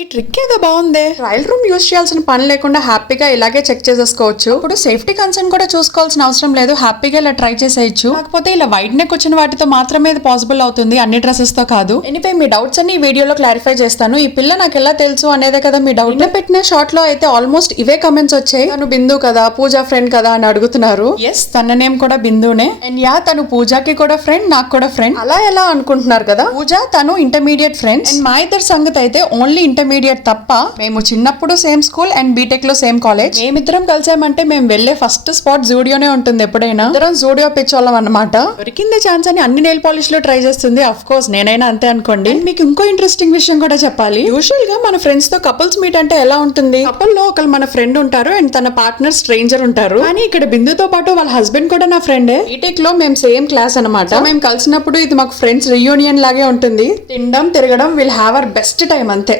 ఈ ట్రిక్ ఏదో బాగుంది. ట్రయల్ రూమ్ యూస్ చేయాల్సిన పని లేకుండా హ్యాపీగా ఇలాగే చెక్ చేసేసుకోవచ్చు. ఇప్పుడు సేఫ్టీ కన్సర్న్ కూడా చూసుకోవాల్సిన అవసరం లేదు. హ్యాపీగా ఇలా ట్రై చేసేయచ్చు. కాకపోతే ఇలా వైట్ నెక్ వచ్చిన వాటితో మాత్రమే ఇది పాసిబుల్ అవుతుంది. అన్ని డ్రెస్సెస్తో కాదు. ఎనీవే మీ డౌట్స్ అన్ని ఈ వీడియోలో క్లారిఫై చేస్తాను. ఈ పిల్ల నాకు ఎలా తెలుసు అనేదే కదా మీ డౌట్ పెట్టిన షార్ట్లో అయితే ఆల్మోస్ట్ ఇవే కమెంట్స్ వచ్చాయి. తను బిందు కదా పూజా ఫ్రెండ్ కదా అని అడుగుతున్నారు. ఎస్ తన నేమ్ కూడా బిందునే. అండ్ యా తను పూజాకి కూడా ఫ్రెండ్ నాకు కూడా ఫ్రెండ్ అలా ఎలా అనుకుంటున్నారు కదా? పూజ తను ఇంటర్మీడియట్ ఫ్రెండ్స్ అండ్ మా ఇద్దరు సంగతి అయితే ఓన్లీ ఇంటర్మీడియట్ తప్ప మేము చిన్నప్పుడు సేమ్ స్కూల్ అండ్ బీటెక్లో సేమ్ కాలేజ్ మేమిద్దరం కలిసామంటే మేము వెళ్ళే ఫస్ట్ స్పాట్ జూడియోనే ఉంటుంది ఎప్పుడైనా. ఇద్దరం జూడియో పిచ్చోళ్ళం అనమాట దొరికింది ఛాన్స్ అని అన్ని నెయిల్ పాలిష్లో ట్రై చేస్తుంది. అఫ్ కోర్స్ నేనైనా అంతే అనుకోండి. మీకు ఇంకో ఇంట్రెస్టింగ్ విషయం కూడా చెప్పాలి. యూజువల్గా మన ఫ్రెండ్స్తో కపుల్స్ మీట్ అంటే ఎలా ఉంటుంది? కపుల్లో ఒకరు మన ఫ్రెండ్ ఉంటారు అండ్ తన పార్ట్నర్ స్ట్రేంజర్ ఉంటారు. కానీ ఇక్కడ బిందుతో పాటు వాళ్ళ హస్బెండ్ కూడా నా ఫ్రెండే బీటెక్లో మేము సేమ్ క్లాస్ అనమాట మేము కలిసినప్పుడు ఇది మాకు ఫ్రెండ్స్ రియూనియన్ లాగే ఉంటుంది. తినడం తిరగడం will have our best time అంతే.